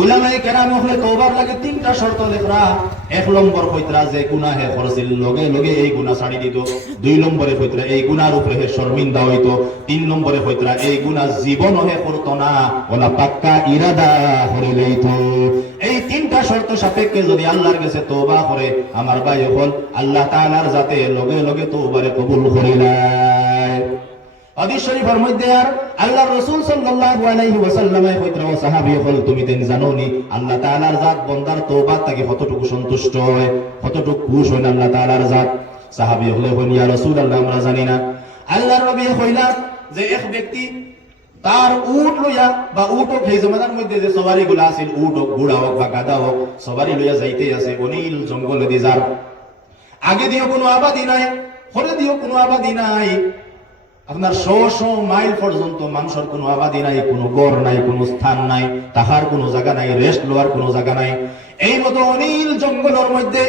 উলামায়ে কেরাম হলে তওবার লাগে তিনটা শর্ত লেখরা। এক নম্বর কইতরা যে গুনাহ হে করছিল লগে লগে এই গুনাহ ছাড়ি দিত। দুই নম্বরে কইতরা এই গুনাহর উপরে হে শর্মিন্দা হইতো। তিন নম্বরে কইতরা এই গুনাহ জীবন হে করতো না, ওলা পাক্কা ইরাদা করে লইতো। এই তিনটা শর্ত সাপেক্ষে যদি আল্লাহর কাছে তওবা করে আমার ভাই হল আল্লাহ তাআলার জাতে লগে লগে তওবারে কবুল করিলাই। হাদিস শরীফের মধ্যে আর আল্লাহর রাসূল সাল্লাল্লাহু আলাইহি ওয়াসাল্লামে কইতরা ও সাহাবী হল তুমি দেন জানোনি আল্লাহ তাআলার জাত বান্দার তওবা থেকে কতটুকু সন্তুষ্ট হয়, কতটুকু খুশ হয় আল্লাহ তাআলার জাত। সাহাবী হলে বলেন ইয়া রাসূলুল্লাহ আমরা জানি না। আল্লাহর নবী কইলা যে এক ব্যক্তি তার উট লইয়া বা উট হোক এই জমানার মধ্যে যে সওয়ারি গুলা আছিল উট হোক ঘোড়া হোক বা গাধা হোক সওয়ারি লইয়া যাইতে আছে অনিল জঙ্গলে দিয়ে যার আগে দিও কোনো আবাদি নাই পরে দিও কোনো আবাদি নাই, আপনার 100 মাইল পর্যন্ত মানুষের কোনো আবাদি নাই, কোনো গড় নাই, কোনো স্থান নাই, তাহার কোনো জায়গা নাই, রেস্ট লওয়ার কোনো জায়গা নাই। এই মতো অনিল জঙ্গলের মধ্যে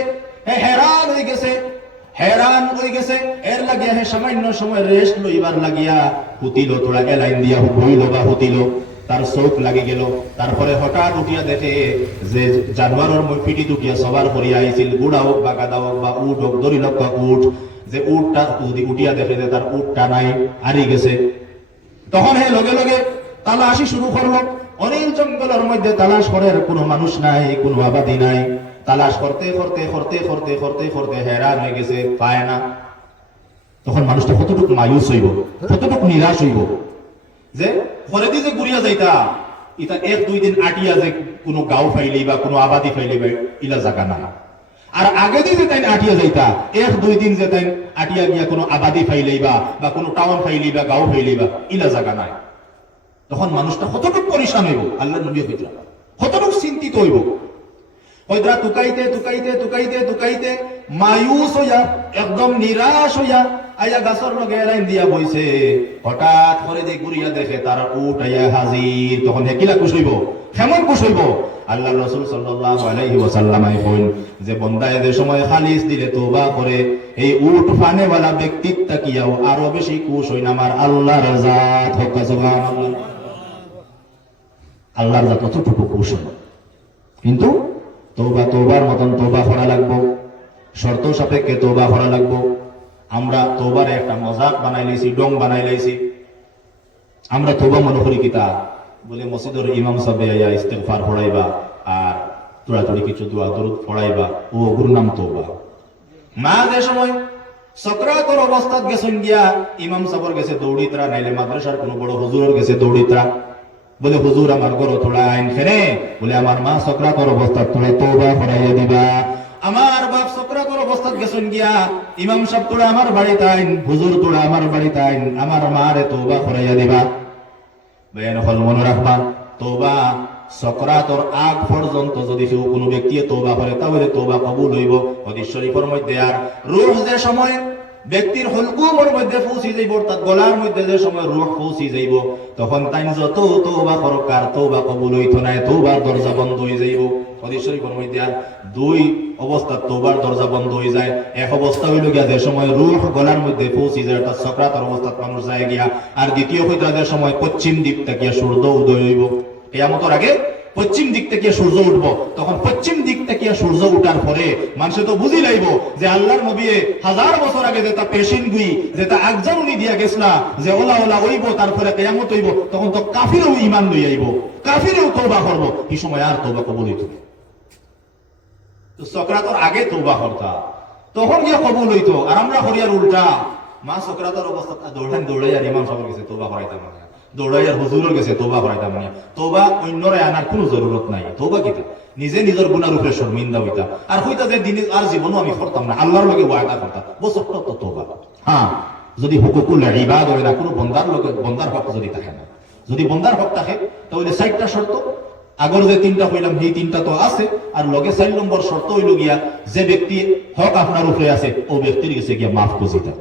হেরান হয়ে গেছে এর লাগিয়া হে সামান্য সময় রেস্ট লইবার লাগিয়া হুতিল তোরা এলাইন দিয়া হইল বা হুতিল তার চোখ লাগি গেল। তারপরে হঠাৎ উঠিয়া দেখে যে জানোয়ারের পিঠি উঠিয়া সবার করিয়া আইছিল গুড়া হোক বা গাদা হোক বা উট হোক দড়ি হোক বা উঠ, যে উটটা যদি উঠিয়া দেখে যে তার উটটা নাই হারিয়ে গেছে, তখন হে লগে লগে তালাশি শুরু করলো। অনিল জঙ্গলের মধ্যে তালাশ করার কোনো মানুষ নাই, কোনো আবাদি নাই। তালাশ করতে করতে করতে করতে করতে করতে হেরান হয়ে গেছে, পায় না। তখন মানুষটা কতটুকু মায়ুস হইব, কতটুকু নিরাশ হইব যে ঘরে দিয়ে যে ঘুরিয়া যাইতা ইটা 1-2 দিন আটিয়া যে কোনো গাঁও ফাইলি বা কোনো আবাদি ফাইলি বা ইলা জায়গা না। আর আগে দিয়ে যে তাই আটিয়া যাইতা 1-2 দিন যে তাই আটিয়া গিয়া কোনো আবাদি ফাইলেইবা বা কোনো টাউন ফাইলিবা গাঁও ফাইলিবা ইলা জায়গা নাই। তখন মানুষটা কতটুকু পরিশান হইব, আল্লাহ নবী কইরা কতটুকু চিন্তিত হইব। কইরা তুকাইতে তুকাইতে তুকাইতে তুকাইতে মায়ুস হইয়া একদম নিরাশ হইয়া আয়া গাছর লগে লাইন দিয়া বইছে। হঠাৎ করে দিয়ে ঘুরিয়া দেখে তার উট আয়া হাজির। তখন হেকিলা খুশ হইব, কেমন খুশ হইব। আল্লাহ রাসূল সাল্লাল্লাহু আলাইহি ওয়াসাল্লাম কইন যে বান্দায়ে যে সময় খালিস দিলে তওবা করে এই উট ফানেওয়ালা ব্যক্তির তাকিয়াও আরো বেশি খুশ হইন আমার আল্লাহর জাত। হোক সুবহানাল্লাহ। আল্লাহর জাত কতটুকু খুশ হয়। কিন্তু তওবার মতন তওবা করা লাগবো, শর্ত সাপেক্ষে তওবা করা লাগবো। আমরা তওবার একটা মজাক বানাই লাইছি, ডং বানাই লাইছি। আমরা তওবা মনে করি কিতা বলে মসজিদের ইমাম সাহেব আইয়া ইস্তেগফার পড়াইবা আর তোড়াতড়ি কিছু দোয়া দরুদ পড়াইবা, ও গুরুর নাম তওবা। মা যে সময় সকরাতর অবস্থাত গেছেন গিয়া ইমাম সাহেবের গেছে দৌড়িতরা, নাইলে মাদ্রাসার কোনো বড় হুজুরের গেছে দৌড়িতরা, বলে হুজুর আমার ঘর তোড়া আইন খেনে, বলে আমার মা সকরাতর অবস্থাত তোড়া তওবা পড়াইয়া দিবা। আমার বাপ সকরাতর অবস্থাত গেছেন গিয়া ইমাম সাহেব তোড়া আমার বাড়িতে আইন, হুজুর তোড়া আমার বাড়িতে আইন, আমার মারে তওবা পড়াইয়া দিবা। বেন হল মনে রাখবা তওবা সকরাতর আগ পর্যন্ত যদি কেউ কোনো ব্যক্তি তওবা করে তাহলে তওবা কবুল হইব। হাদিস শরীফের মধ্যে আর রূহ যে সময় ব্যক্তির হলকুমের মধ্যে পৌঁছে যাইব, তার গলার মধ্যে যে সময় রূহ পৌঁছে যাইব, তখন তাই যত তওবা করক আর তওবা কবুল হইতো না, তওবার দরজা বন্ধ হয়ে যাইব। হাদিস শরীফের মধ্যে আর 2 অবস্থা তওবার দরজা বন্ধ হয়ে যায়। এক অবস্থা হইল গিয়া যে সময় রূহ গলার মধ্যে পৌঁছে যায়, তার সকরাতের অবস্থা মানুষ যায় গিয়া। আর দ্বিতীয় হইতা যে সময় পশ্চিম দিক থেকে সূর্য উদয় হইব। কিয়ামতের আগে পশ্চিম দিক থেকে সূর্য উঠব, তখন পশ্চিম দিক থেকে সূর্য উঠার পরে মানুষ তো বুঝি লাইব যে আল্লাহর নবী 1000 বছর আগে যেটা পেশিন গুই যেটা আগজানুনি দিয়া গেছলা যে ওলা ওলা হইব, তারপরে কিয়ামত হইব, তখন তো কাফিরও ঈমান লই আইব, কাফিরও তওবা করব। এই সময় আর তওবা কবুল হইতো না। তো সকরাতর আগে তওবা করতা, তখন গিয়া কবুল হইতো। আর আমরা হরিয়ার উল্টা, মা সকরাতর অবস্থা দৌড়াই আর ইমাম সাহেবের কাছে তওবা করাইতাম না, দৌড়াই আর হুজুরের কাছে তওবা করাইতাম না। তওবা অন্যরা আনার কোনো জরুরত নাই। তওবা কিতা নিজে নিজের গুনার উপরে শর্মিন্দা হইতা আর হইতা যে দিন আর জীবনও আমি করতাম না, আল্লাহর লগে ওয়াদা করতাম বস তো তওবা। হ্যাঁ, যদি হুকুকুল ইবাদ হয় না, কোনো বন্দার লগে বন্দার হক যদি থাকে না, যদি বন্দার হক থাকে তাহলে 4টা শর্ত আগর যে 3টা কইলাম সেই 3টা তো আছে। আর লগে 4 নম্বর শর্ত হইল গিয়া যে ব্যক্তি হক আপনার উপরে আছে ও ব্যক্তির কাছে গিয়া মাফ খুঁজিতা।